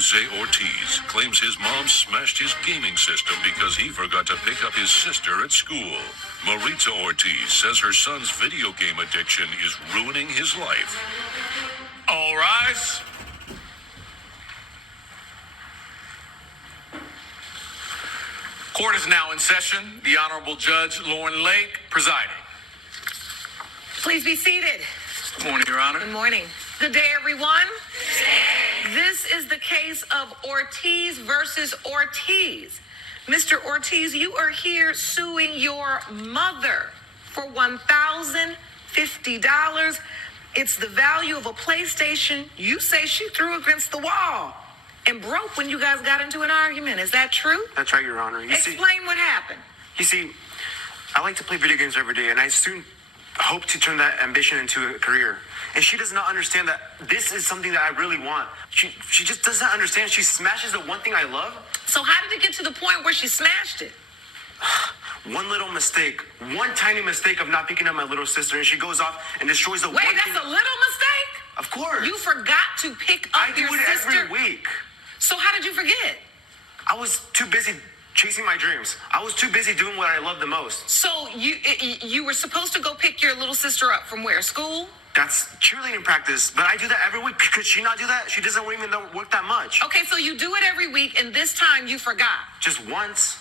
Jose Ortiz claims his mom smashed his gaming system because he forgot to pick up his sister at school. Maritza Ortiz says her son's video game addiction is ruining his life. All rise. Court is now in session. The Honorable Judge Lauren Lake presiding. Please be seated. Good morning, Your Honor. Good morning. Good day, everyone. This is the case of Ortiz versus Ortiz. Mr. Ortiz, you are here suing your mother for $1,050. It's the value of a PlayStation you say she threw against the wall and broke when you guys got into an argument. Is that true? That's right, Your Honor. Explain what happened. You see, I like to play video games every day, and I soon hope to turn that ambition into a career. And she does not understand that this is something that I really want. She just does not understand. She smashes the one thing I love. So how did it get to the point where she smashed it? One little mistake, one tiny mistake of not picking up my little sister, and she goes off and destroys the one thing. Wait, that's a little mistake? Of course. You forgot to pick up your sister? I do it every week. So how did you forget? I was too busy chasing my dreams. I was too busy doing what I love the most. So you were supposed to go pick your little sister up from where? School? That's cheerleading practice, but I do that every week. Could she not do that? She doesn't even work that much. Okay, so you do it every week, and this time you forgot. Just once.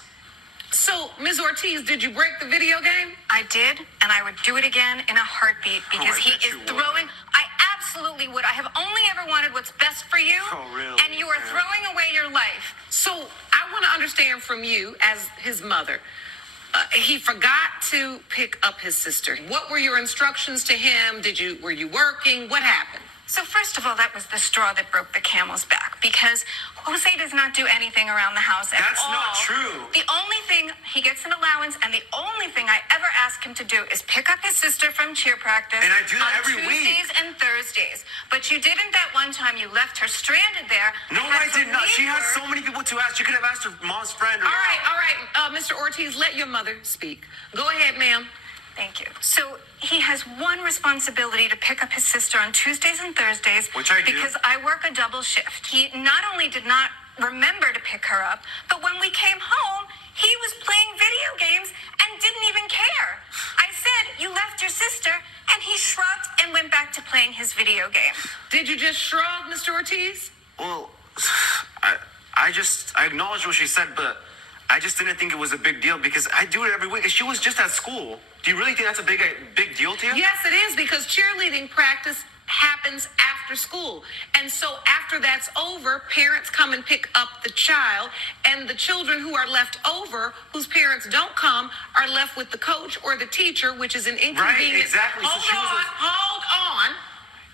So, Ms. Ortiz, did you break the video game? I did, and I would do it again in a heartbeat because he is throwing. I absolutely would. I have only ever wanted what's best for you. Oh, really? And you are throwing away your life. So, I want to understand from you as his mother. He forgot to pick up his sister. What were your instructions to him? Were you working? What happened? So first of all, that was the straw that broke the camel's back because Jose does not do anything around the house at all. That's not true. The only thing, he gets an allowance, and the only thing I ever ask him to do is pick up his sister from cheer practice. And I do that every Tuesdays week. and Thursdays. But you didn't that one time. You left her stranded there. No, I did not. She has so many people to ask. She could have asked her mom's friend. All right. Mr. Ortiz, let your mother speak. Go ahead, ma'am. Thank you. So he has one responsibility to pick up his sister on Tuesdays and Thursdays. Which I do. Because I work a double shift. He not only did not remember to pick her up, but when we came home, he was playing video games and didn't even care. I said, "You left your sister," and he shrugged and went back to playing his video game. Did you just shrug, Mr. Ortiz? Well, I acknowledged what she said, but I just didn't think it was a big deal because I do it every week. And she was just at school. Do you really think that's a big deal to you? Yes, it is, because cheerleading practice happens after school. And so after that's over, parents come and pick up the child, and the children who are left over, whose parents don't come, are left with the coach or the teacher, which is an inconvenience. Right, exactly. Hold on.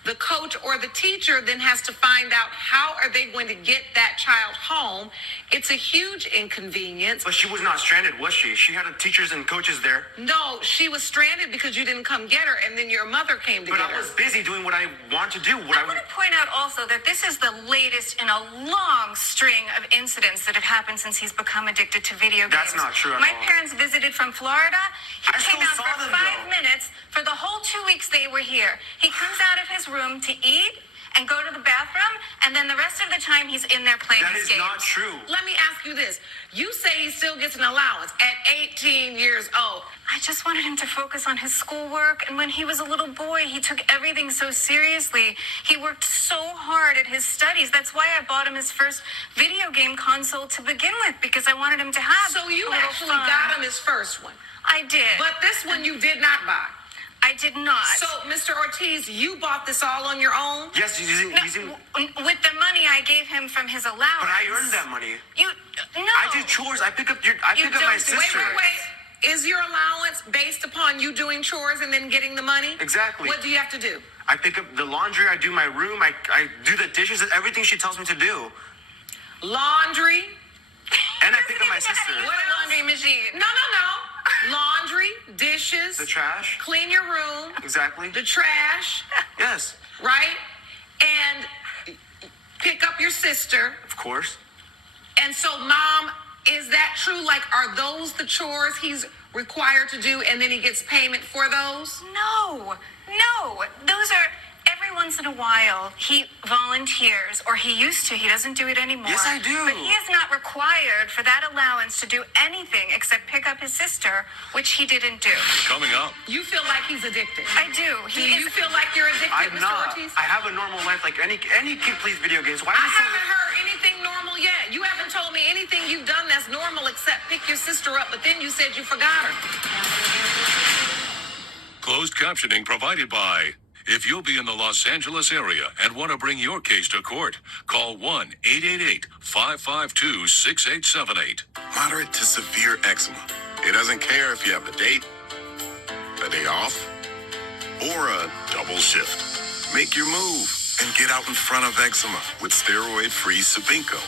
The coach or the teacher then has to find out how are they going to get that child home. It's a huge inconvenience. But she was not stranded, was she? She had teachers and coaches there. No, she was stranded because you didn't come get her, and then your mother came to get her. But I was busy doing what I want to do. I want to point out also that this is the latest in a long string of incidents that have happened since he's become addicted to video games. That's not true at My all. parents visited from Florida. He I came still out saw for them, 5 though. minutes. For the whole 2 weeks they were here, he comes out of his room to eat and go to the bathroom, and then the rest of the time he's in there playing his games. That is not true. Let me ask you this. You say he still gets an allowance at 18 years old. I just wanted him to focus on his schoolwork, and when he was a little boy, he took everything so seriously. He worked so hard at his studies. That's why I bought him his first video game console to begin with, because I wanted him to have So you a little actually fun. got him his first one. I did. But this one you did not buy. I did not. So, Mr. Ortiz, you bought this all on your own? Yes, using. With the money I gave him from his allowance. But I earned that money. No. I do chores. I pick up my sister. Wait. Is your allowance based upon you doing chores and then getting the money? Exactly. What do you have to do? I pick up the laundry. I do my room. I do the dishes. Everything she tells me to do. Laundry. And I pick up my sister. What a laundry machine. No. Laundry, dishes. The trash. Clean your room. Exactly. The trash. Yes. Right? And pick up your sister. Of course. And so, Mom, is that true? Like, are those the chores he's required to do, and then he gets payment for those? No. Those are every once in a while, he volunteers, or he used to. He doesn't do it anymore. Yes, I do. But he is not required for that allowance to do anything except pick up his sister, which he didn't do. Coming up, You feel like he's addicted. I do. Do you feel like you're addicted, I'm Mr. not. Ortiz? I have a normal life like any kid plays video games. Why I is it so... haven't heard anything normal yet. You haven't told me anything you've done that's normal except pick your sister up, but then you said you forgot her. closed captioning provided by. If you'll be in the Los Angeles area and want to bring your case to court, call 1-888-552-6878. Moderate to severe eczema. It doesn't care if you have a date, a day off, or a double shift. Make your move and get out in front of eczema with steroid-free Sabinco.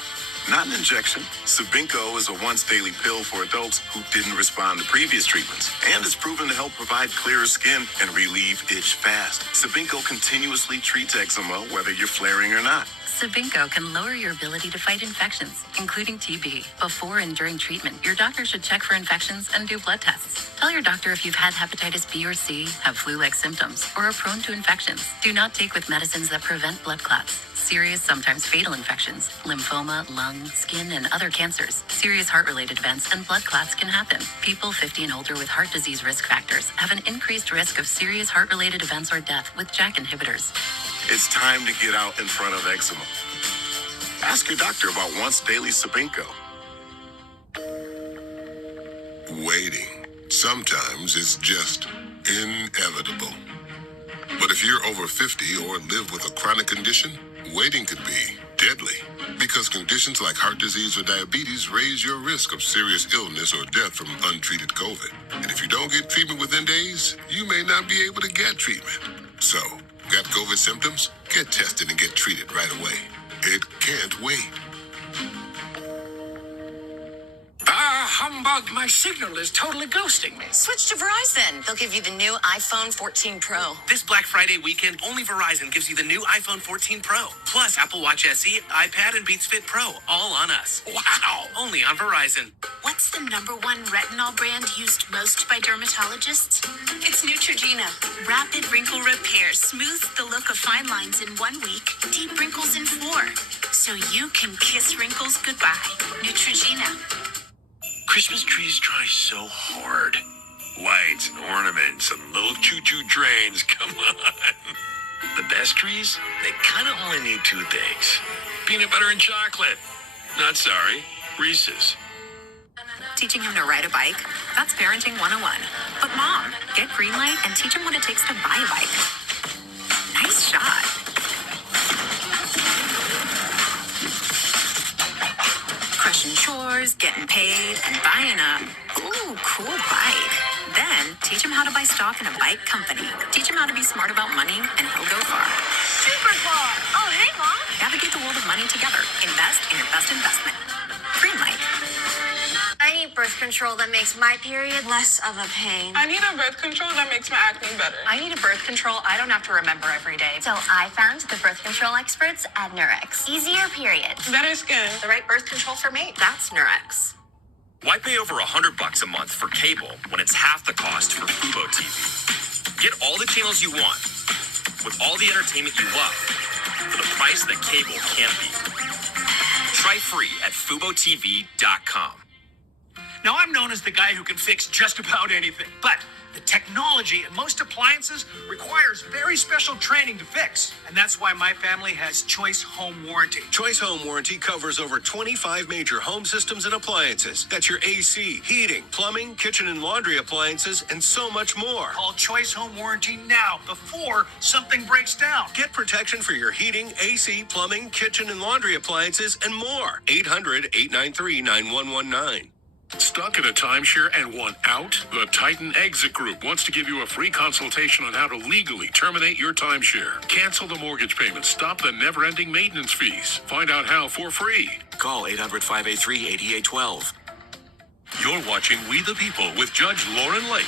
Not an injection. Sabinco is a once-daily pill for adults who didn't respond to previous treatments and is proven to help provide clearer skin and relieve itch fast. Sabinco continuously treats eczema whether you're flaring or not. Sabinco can lower your ability to fight infections, including TB. Before and during treatment, your doctor should check for infections and do blood tests. Tell your doctor if you've had hepatitis B or C, have flu-like symptoms, or are prone to infections. Do not take with medicines that prevent blood clots. Serious, sometimes fatal infections, lymphoma, lung, skin, and other cancers, serious heart-related events, and blood clots can happen. People 50 and older with heart disease risk factors have an increased risk of serious heart-related events or death with JAK inhibitors. It's time to get out in front of eczema. Ask your doctor about once daily Sabinco. Waiting sometimes is just inevitable. But if you're over 50 or live with a chronic condition, waiting could be deadly, because conditions like heart disease or diabetes raise your risk of serious illness or death from untreated COVID. And if you don't get treatment within days, you may not be able to get treatment. So, got COVID symptoms? Get tested and get treated right away. It can't wait. Humbug, my signal is totally ghosting me. Switch to Verizon. They'll give you the new iPhone 14 Pro. This Black Friday weekend, only Verizon gives you the new iPhone 14 Pro. Plus Apple Watch SE, iPad, and Beats Fit Pro. All on us. Wow. Only on Verizon. What's the #1 retinol brand used most by dermatologists? It's Neutrogena. Rapid wrinkle repair smooths the look of fine lines in 1 week, deep wrinkles in 4. So you can kiss wrinkles goodbye. Neutrogena. Christmas trees try so hard. Lights and ornaments and little choo-choo trains, come on. The best trees, they kind of only need 2 things. Peanut butter and chocolate. Not sorry, Reese's. Teaching him to ride a bike? That's parenting 101. But Mom, get green light and teach him what it takes to buy a bike. Nice shot. Crushing chores, getting paid, and buying a, cool bike. Then, teach him how to buy stock in a bike company. Teach him how to be smart about money, and he'll go far. Super far. Oh, hey, Mom. Navigate the world of money together. Invest in your best investment. Greenlight. I need birth control that makes my period less of a pain. I need a birth control that makes my acne better. I need a birth control I don't have to remember every day. So I found the birth control experts at Nurex. Easier period. Better skin. The right birth control for me. That's Nurex. Why pay over $100 a month for cable when it's half the cost for Fubo TV? Get all the channels you want with all the entertainment you love for the price that cable can't beat. Try free at FuboTV.com. Now, I'm known as the guy who can fix just about anything, but the technology in most appliances requires very special training to fix. And that's why my family has Choice Home Warranty. Choice Home Warranty covers over 25 major home systems and appliances. That's your AC, heating, plumbing, kitchen and laundry appliances, and so much more. Call Choice Home Warranty now before something breaks down. Get protection for your heating, AC, plumbing, kitchen and laundry appliances, and more. 800-893-9119. Stuck in a timeshare and want out? The Titan Exit Group wants to give you a free consultation on how to legally terminate your timeshare. Cancel the mortgage payments. Stop the never-ending maintenance fees. Find out how for free. Call 800-583-8812. You're watching We the People with Judge Lauren Lake.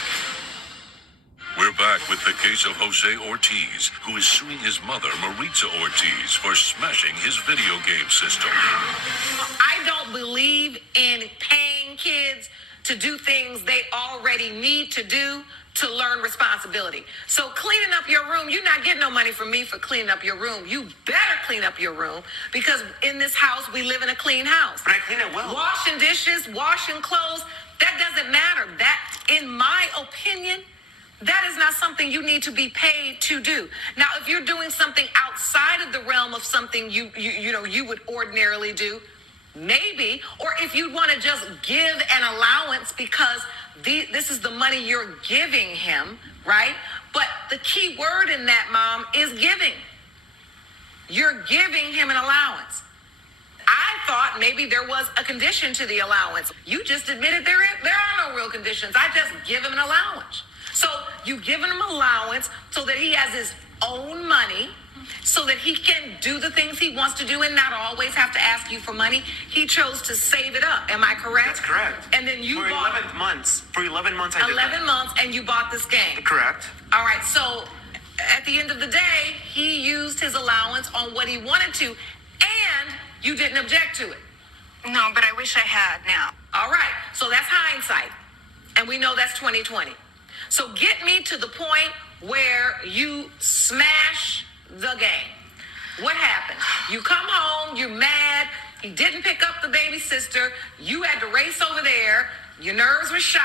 We're back with the case of Jose Ortiz, who is suing his mother, Maritza Ortiz, for smashing his video game system. I don't believe in paying kids to do things they already need to do to learn responsibility. So cleaning up your room, you're not getting no money from me for cleaning up your room. You better clean up your room because in this house, we live in a clean house. But I clean it well. Washing dishes, washing clothes, that doesn't matter. That, in my opinion, that is not something you need to be paid to do. Now, if you're doing something outside of the realm of something you would ordinarily do, maybe, or if you want to just give an allowance because this is the money you're giving him, right? But the key word in that, Mom, is giving. You're giving him an allowance. I thought maybe there was a condition to the allowance. You just admitted there are no real conditions. I just give him an allowance. So you give him an allowance so that he has his own money, so that he can do the things he wants to do and not always have to ask you for money. He chose to save it up. Am I correct? That's correct. And then you for bought 11 months. For 11 months, I did 11 that. months, and you bought this game. Correct. All right. So at the end of the day, he used his allowance on what he wanted to, and you didn't object to it. No, but I wish I had now. All right. So that's hindsight, and we know that's 2020. So get me to the point where you smash the game. What happened? You come home, you're mad, he didn't pick up the baby sister, you had to race over there, your nerves were shot,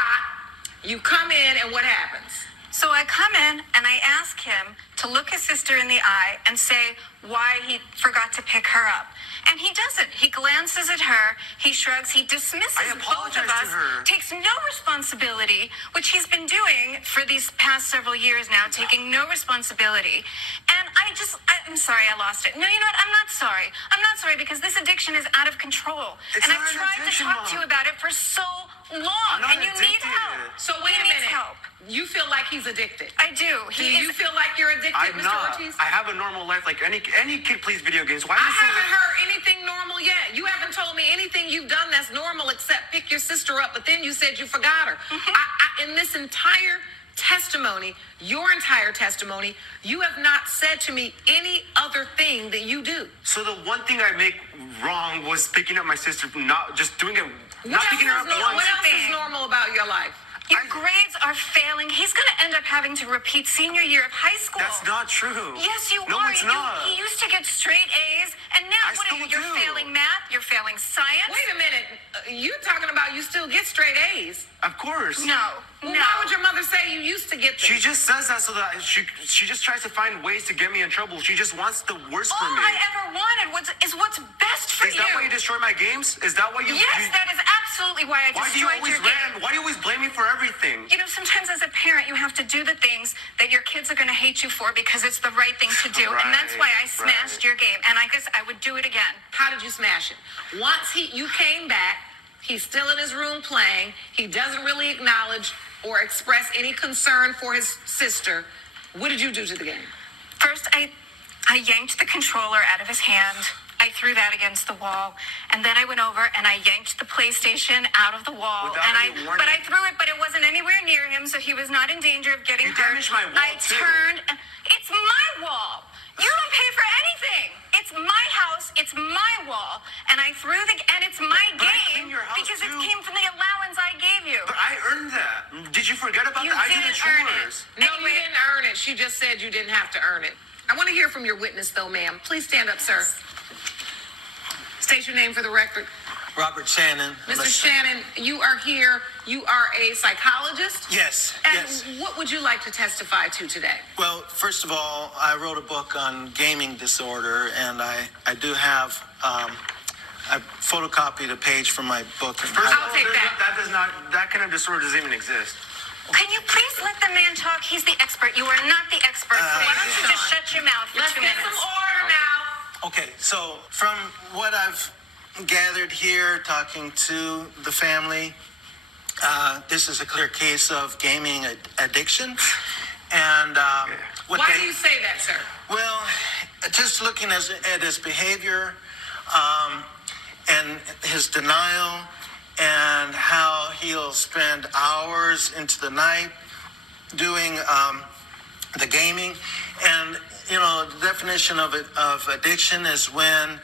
you come in, and what happens? So I come in and I ask him to look his sister in the eye and say why he forgot to pick her up. And he doesn't. He glances at her, he shrugs, he dismisses both of us, takes no responsibility, which he's been doing for these past several years now, taking no responsibility. And I'm sorry I lost it. No, you know what? I'm not sorry. I'm not sorry because this addiction is out of control. It's and not I've an tried addiction, to talk to Mom. you about it for so long. And you need help. So wait a minute. Help. You feel like he's addicted. I do. Do you feel like you're addicted, I'm Mr. not. Ortiz? I have a normal life like any kid plays video games. Why I is it so haven't heard anything normal yet. You haven't told me anything you've done that's normal except pick your sister up, but then you said you forgot her. In this entire testimony, your entire testimony, you have not said to me any other thing that you do. So the one thing I make wrong was picking up my sister, not just doing it, not What picking her up once. What else is normal about your life? Your grades are failing. He's going to end up having to repeat senior year of high school. That's not true. Yes, you No, are. it's not. He used to get straight A's, and now I what are still you? You're do. failing math. You're failing science. Wait a minute. You're talking about you still get straight A's. Of course. No. Well, why would your mother say you used to get them? She just says that so that she just tries to find ways to get me in trouble. She just wants the worst for All me. I ever wanted is what's best for Is that why you destroy my games? Is that why you? Yes, that is absolutely why I Why do you destroyed always your game. Why do you always blame me for everything? You know, sometimes as a parent, you have to do the things that your kids are going to hate you for because it's the right thing to do. And that's why I smashed your game. And I guess I would do it again. How did you smash it? Once you came back, he's still in his room playing. He doesn't really acknowledge or express any concern for his sister. What did you do to the game? First, I yanked the controller out of his hand. I threw that against the wall, and then I went over and I yanked the PlayStation out of the wall. Without and any warning? but I threw it, but it wasn't anywhere near him, so he was not in danger of getting hurt. damaged my wall, I too. turned. It's my wall. You don't pay for anything. It's my house. It's my wall, and I threw and it's my But I game cleaned your house, because too. it came from the allowance I gave you. But I earned that. Did you forget about You that? I did the didn't earn it. chores. No, you didn't earn it. She just said you didn't have to earn it. I want to hear from your witness, though, ma'am. Please stand up, sir. State your name for the record. Robert Shannon. Mr. Shannon, you are here. You are a psychologist. Yes, And yes. what would you like to testify to today? Well, first of all, I wrote a book on gaming disorder, and I do have, I photocopied a page from my book. First of all, take that. that kind of disorder doesn't even exist. Can you please let the man talk? He's the expert. You are not the expert. So why don't you just shut your mouth for Let's 2 get minutes? some order now. Okay, so from what I've gathered here, talking to the family, this is a clear case of gaming addiction. And Why do you say that, sir? Well, just looking at his behavior and his denial and how he'll spend hours into the night doing the gaming. And, you know, the definition of addiction is when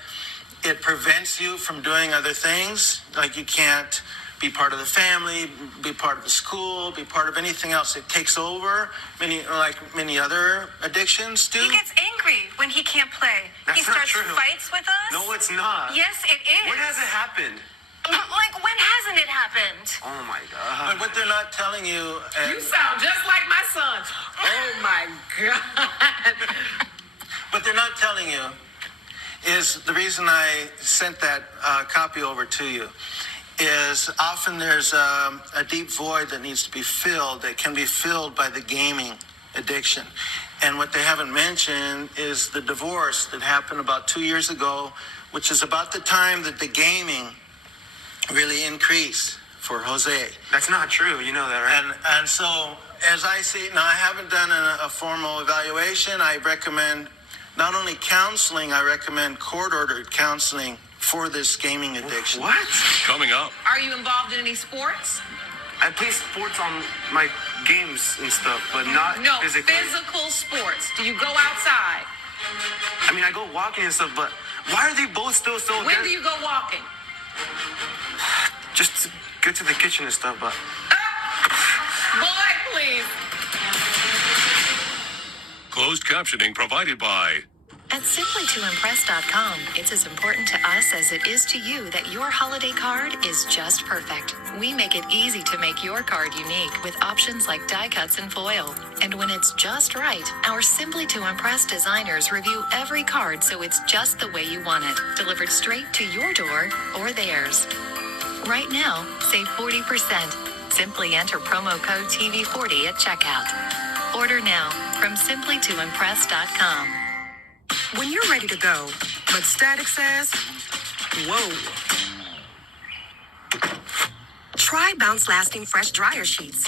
it prevents you from doing other things. Like you can't be part of the family, be part of the school, be part of anything else. It takes over, like many other addictions do. He gets angry when he can't play. That's he not starts true. fights with us. No, it's not. Yes, it is. When has it happened? Like, when hasn't it happened? Oh my God. But what they're not telling you... You sound just like my son. Oh my God. What they're not telling you is the reason I sent that copy over to you is often there's a deep void that needs to be filled, that can be filled by the gaming addiction. And what they haven't mentioned is the divorce that happened about 2 years ago, which is about the time that the gaming really increased for Jose. That's not true. You know that, right? And so, as I see it, now I haven't done a formal evaluation. I recommend not only counseling, I recommend court-ordered counseling for this gaming addiction. What? Coming up. Are you involved in any sports? I play sports on my games and stuff, but not physically. Physical sports. Do you go outside? I mean, I go walking and stuff, but why are they both still so When good? do you go walking? Just to get to the kitchen and stuff, but... Boy, please. Closed captioning provided by... At simplytoimpress.com, it's as important to us as it is to you that your holiday card is just perfect. We make it easy to make your card unique with options like die cuts and foil. And when it's just right, our Simply to Impress designers review every card so it's just the way you want it, delivered straight to your door or theirs. Right now, save 40%. Simply enter promo code TV40 at checkout. Order now from simplytoimpress.com. When you're ready to go, but static says, whoa. Try Bounce Lasting Fresh Dryer Sheets.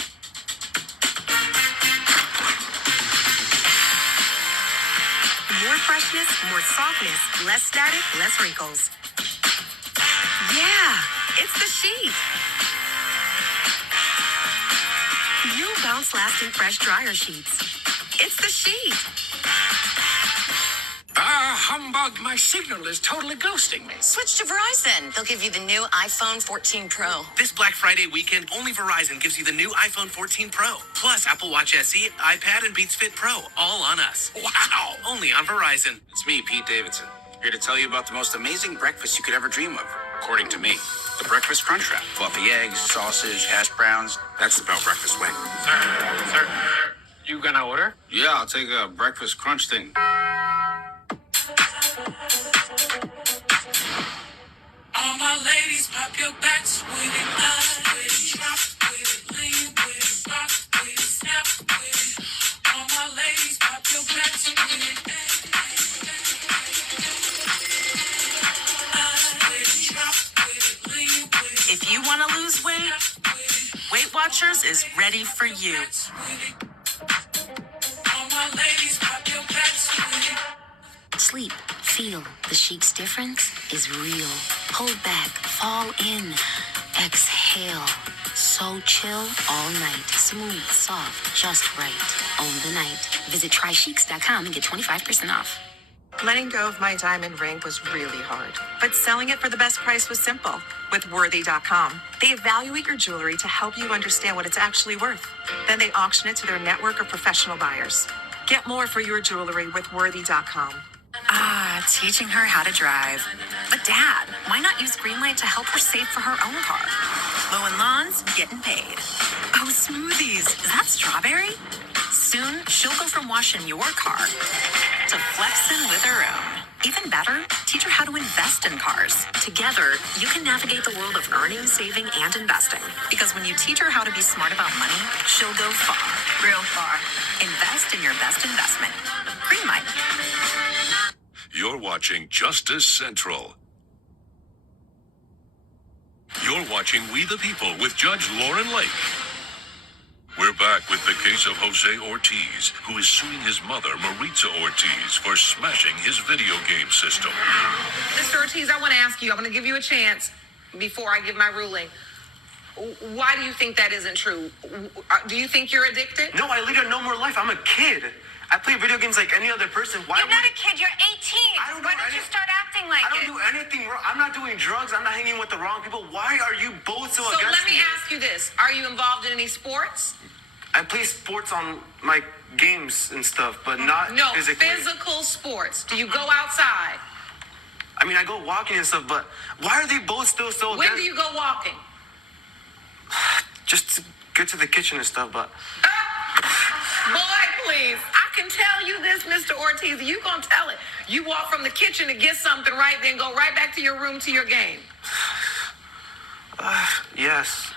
More freshness, more softness, less static, less wrinkles. Yeah, it's the sheet. New Bounce Lasting Fresh Dryer Sheets. It's the sheet. Humbug, my signal is totally ghosting me. Switch to Verizon. They'll give you the new iPhone 14 Pro. This Black Friday weekend, only Verizon gives you the new iPhone 14 Pro. Plus Apple Watch SE, iPad, and Beats Fit Pro. All on us. Wow! Only on Verizon. It's me, Pete Davidson, here to tell you about the most amazing breakfast you could ever dream of, according to me. The Breakfast Crunch Wrap. Fluffy eggs, sausage, hash browns. That's the Bell Breakfast way. Sir, you gonna order? Yeah, I'll take a breakfast crunch thing. All my ladies, pop your backs with it, line with it, drop with it, lean with it, rock with it, snap with it. All my ladies, pop your backs with it, line with it, drop with it, lean with it. If you want to lose weight, Weight Watchers is ready for you. All my ladies, pop your backs with it. Sleep, feel the Chic's difference is real. Hold back, fall in, exhale. So chill all night. Smooth, soft, just right. Own the night. Visit trycheeks.com and get 25% off. Letting go of my diamond ring was really hard, but selling it for the best price was simple with Worthy.com. They evaluate your jewelry to help you understand what it's actually worth. Then they auction it to their network of professional buyers. Get more for your jewelry with Worthy.com. Teaching her how to drive. But Dad, why not use Greenlight to help her save for her own car? Mowing lawns, getting paid. Oh, smoothies. Is that strawberry? Soon, she'll go from washing your car to flexing with her own. Even better, teach her how to invest in cars. Together, you can navigate the world of earning, saving, and investing. Because when you teach her how to be smart about money, she'll go far. Real far. Invest in your best investment. Greenlight. You're watching Justice Central. You're watching We the People with Judge Lauren Lake. We're back with the case of Jose Ortiz, who is suing his mother, Maritza Ortiz, for smashing his video game system. Mr. Ortiz, I want to ask you, I'm going to give you a chance before I give my ruling. Why do you think that isn't true? Do you think you're addicted? No, I lead a normal life. I'm a kid. I play video games like any other person. You're not a kid, you're 18. Why don't you start acting sounding like I don't do anything wrong. I'm not doing drugs. I'm not hanging with the wrong people. Why are you both so So against let me ask you this. Are you involved in any sports? I play sports on my games and stuff, but not No, physically. physical sports. Do you go outside? I mean, I go walking and stuff, but why are they both still so When against? do you go walking? Just to get to the kitchen and stuff, but Boy, please. I can tell you this, Mr. Ortiz. You gonna tell it. You walk from the kitchen to get something right, then go right back to your room to your game. yes.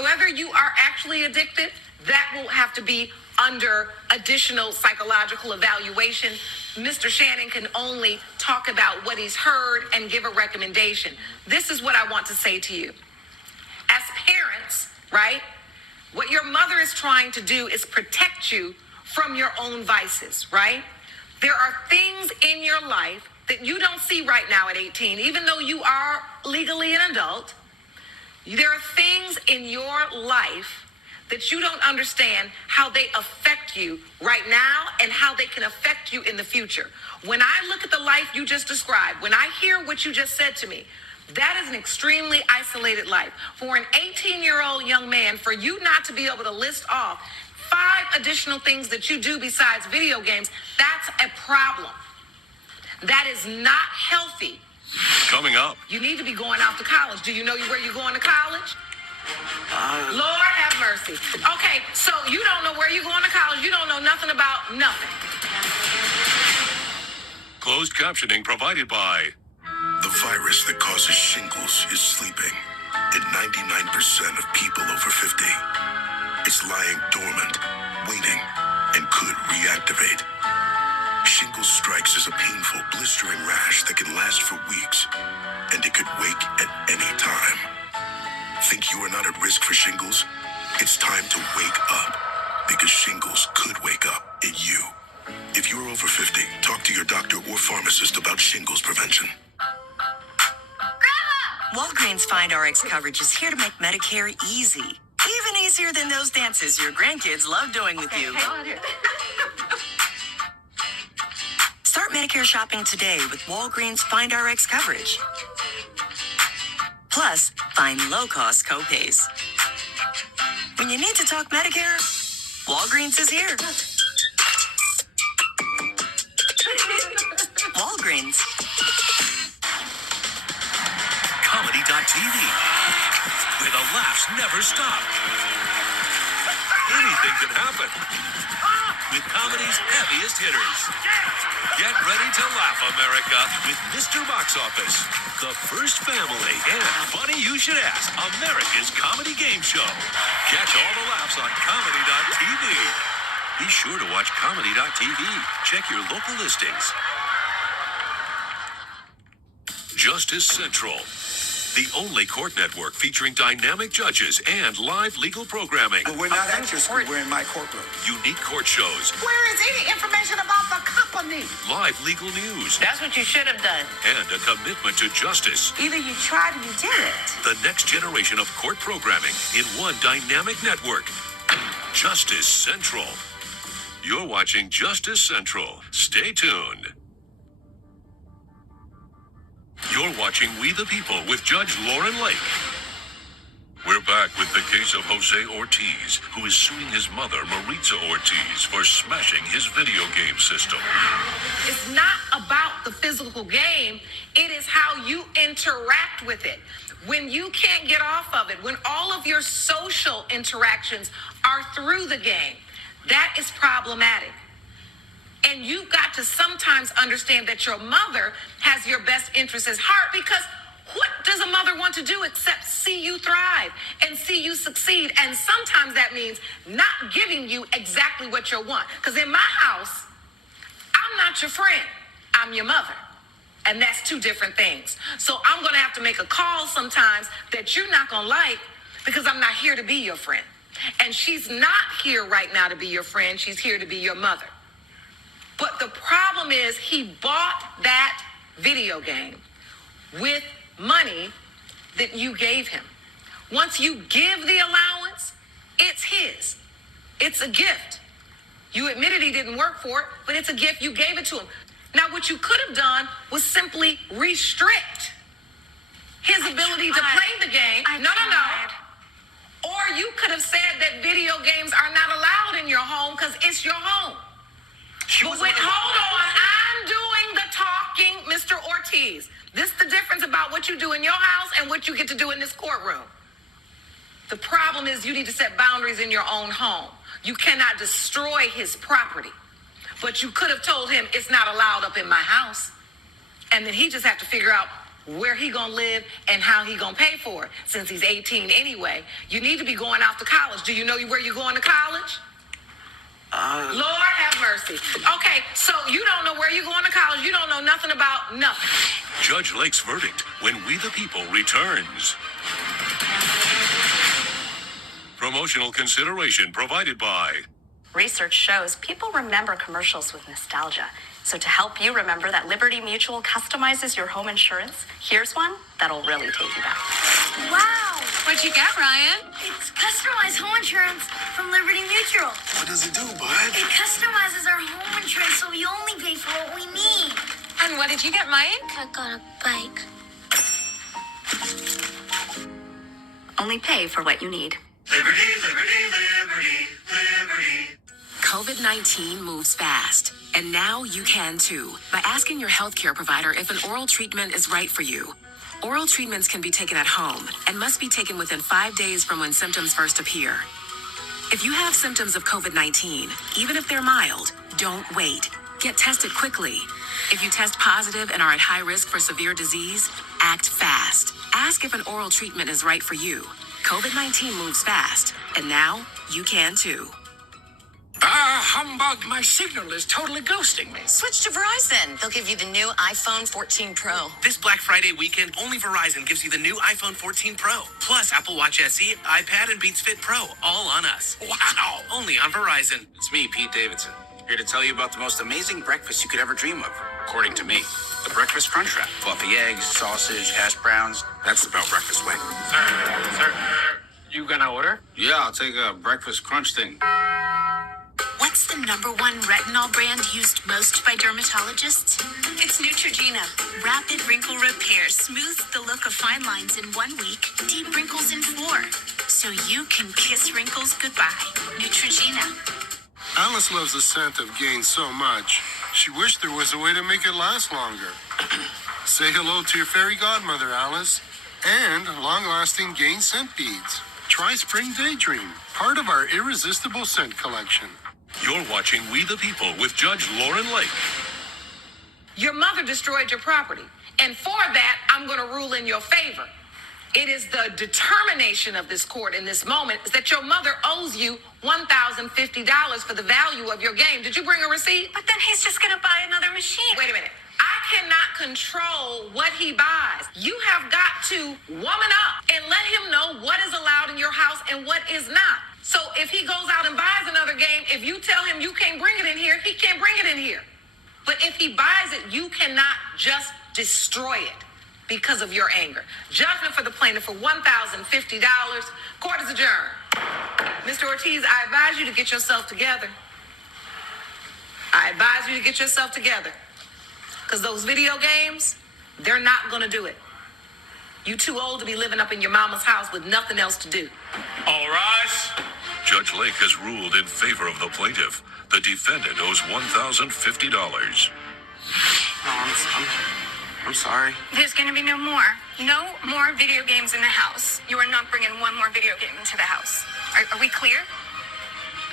Whether you are actually addicted, that will have to be under additional psychological evaluation. Mr. Shannon can only talk about what he's heard and give a recommendation. This is what I want to say to you. As parents, right, what your mother is trying to do is protect you from your own vices, right? There are things in your life that you don't see right now at 18, even though you are legally an adult. There are things in your life that you don't understand how they affect you right now and how they can affect you in the future. When I look at the life you just described, when I hear what you just said to me, that is an extremely isolated life. For an 18-year-old young man, for you not to be able to list off 5 additional things that you do besides video games, that's a problem. That is not healthy. Coming up. You need to be going off to college. Do you know where you're going to college? Lord have mercy. Okay, so you don't know where you're going to college. You don't know nothing about nothing. Closed captioning provided by... The virus that causes shingles is sleeping in 99% of people over 50. It's lying dormant, waiting, and could reactivate. Shingles strikes as a painful, blistering rash that can last for weeks, and it could wake at any time. Think you are not at risk for shingles? It's time to wake up, because shingles could wake up in you. If you're over 50, talk to your doctor or pharmacist about shingles prevention. Walgreens Find RX coverage is here to make Medicare easy. Even easier than those dances your grandkids love doing with you. Start Medicare shopping today with Walgreens Find RX coverage. Plus, find low-cost copays. When you need to talk Medicare, Walgreens is here. Walgreens. Comedy.tv, where the laughs never stop. Anything can happen with comedy's heaviest hitters. Get ready to laugh, America, with Mr. Box Office, The First Family, and Funny You Should Ask, America's comedy game show. Catch all the laughs on Comedy.tv. Be sure to watch Comedy.tv. Check your local listings. Justice Central, the only court network featuring dynamic judges and live legal programming. Well, we're not at your school. We're in my courtroom. Unique court shows, Where is any information about the company? live legal news, That's what you should have done. and a commitment to justice. Either you tried or you didn't. The next generation of court programming in one dynamic network. Justice Central. You're watching Justice Central. Stay tuned. You're watching We the People with Judge Lauren Lake. We're back with the case of Jose Ortiz, who is suing his mother, Maritza Ortiz, for smashing his video game system. It's not about the physical game. It is how you interact with it. When you can't get off of it, when all of your social interactions are through the game, that is problematic. And you've got to sometimes understand that your mother has your best interests at heart, because what does a mother want to do except see you thrive and see you succeed? And sometimes that means not giving you exactly what you want. Because in my house, I'm not your friend. I'm your mother. And that's 2 different things. So I'm going to have to make a call sometimes that you're not going to like, because I'm not here to be your friend. And she's not here right now to be your friend. She's here to be your mother. But the problem is he bought that video game with money that you gave him. Once you give the allowance, it's his. It's a gift. You admitted he didn't work for it, but it's a gift. You gave it to him. Now, what you could have done was simply restrict his ability to play the game. No. Or you could have said that video games are not allowed in your home because it's your home. But wait, hold on. I'm doing the talking, Mr. Ortiz. This is the difference about what you do in your house and what you get to do in this courtroom. The problem is you need to set boundaries in your own home. You cannot destroy his property. But you could have told him it's not allowed up in my house. And then he just have to figure out where he gonna live and how he gonna pay for it. Since he's 18 anyway, you need to be going off to college. Do you know where you're going to college? Lord have mercy. Okay, so you don't know where you're going to college. You don't know nothing about nothing. Judge Lake's verdict when We the People returns. Promotional consideration provided by Research shows people remember commercials with nostalgia. So to help you remember that Liberty Mutual customizes your home insurance, here's one that'll really take you back. Wow! What'd you get, Ryan? It's customized home insurance from Liberty Mutual. What does it do, bud? It customizes our home insurance so we only pay for what we need. And what did you get, Mike? I got a bike. Only pay for what you need. Liberty, liberty, liberty, liberty. COVID-19 moves fast, and now you can too by asking your healthcare provider if an oral treatment is right for you. Oral treatments can be taken at home and must be taken within 5 days from when symptoms first appear. If you have symptoms of COVID-19, even if they're mild, don't wait. Get tested quickly. If you test positive and are at high risk for severe disease, act fast. Ask if an oral treatment is right for you. COVID-19 moves fast, and now you can too. Humbug, my signal is totally ghosting me. Switch to Verizon. They'll give you the new iPhone 14 Pro. This Black Friday weekend, only Verizon gives you the new iPhone 14 Pro. Plus Apple Watch SE, iPad, and Beats Fit Pro, all on us. Wow! Only on Verizon. It's me, Pete Davidson, here to tell you about the most amazing breakfast you could ever dream of, according to me. The Breakfast Crunch Wrap. Fluffy eggs, sausage, hash browns. That's the Bell Breakfast way. Sir, you gonna order? Yeah, I'll take a breakfast crunch thing. What's the #1 retinol brand used most by dermatologists? It's Neutrogena. Rapid wrinkle repair smooths the look of fine lines in 1 week, deep wrinkles in 4. So you can kiss wrinkles goodbye. Neutrogena. Alice loves the scent of Gain so much, she wished there was a way to make it last longer. Say hello to your fairy godmother, Alice, and long-lasting Gain scent beads. Try Spring Daydream, part of our irresistible scent collection. You're watching We the People with Judge Lauren Lake. Your mother destroyed your property. And for that, I'm going to rule in your favor. It is the determination of this court in this moment is that your mother owes you $1,050 for the value of your game. Did you bring a receipt? But then he's just going to buy another machine. Wait a minute. I cannot control what he buys. You have got to woman up and let him know what is allowed in your house and what is not. So if he goes out and buys another game, if you tell him you can't bring it in here, he can't bring it in here. But if he buys it, you cannot just destroy it because of your anger. Judgment for the plaintiff for $1,050. Court is adjourned. Mr. Ortiz, I advise you to get yourself together. I advise you to get yourself together. Because those video games, they're not going to do it. You too old to be living up in your mama's house with nothing else to do. All rise. Judge Lake has ruled in favor of the plaintiff. The defendant owes $1,050. I'm sorry. There's going to be no more. No more video games in the house. You are not bringing one more video game into the house. Are we clear?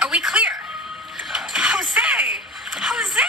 Are we clear? Jose! Jose!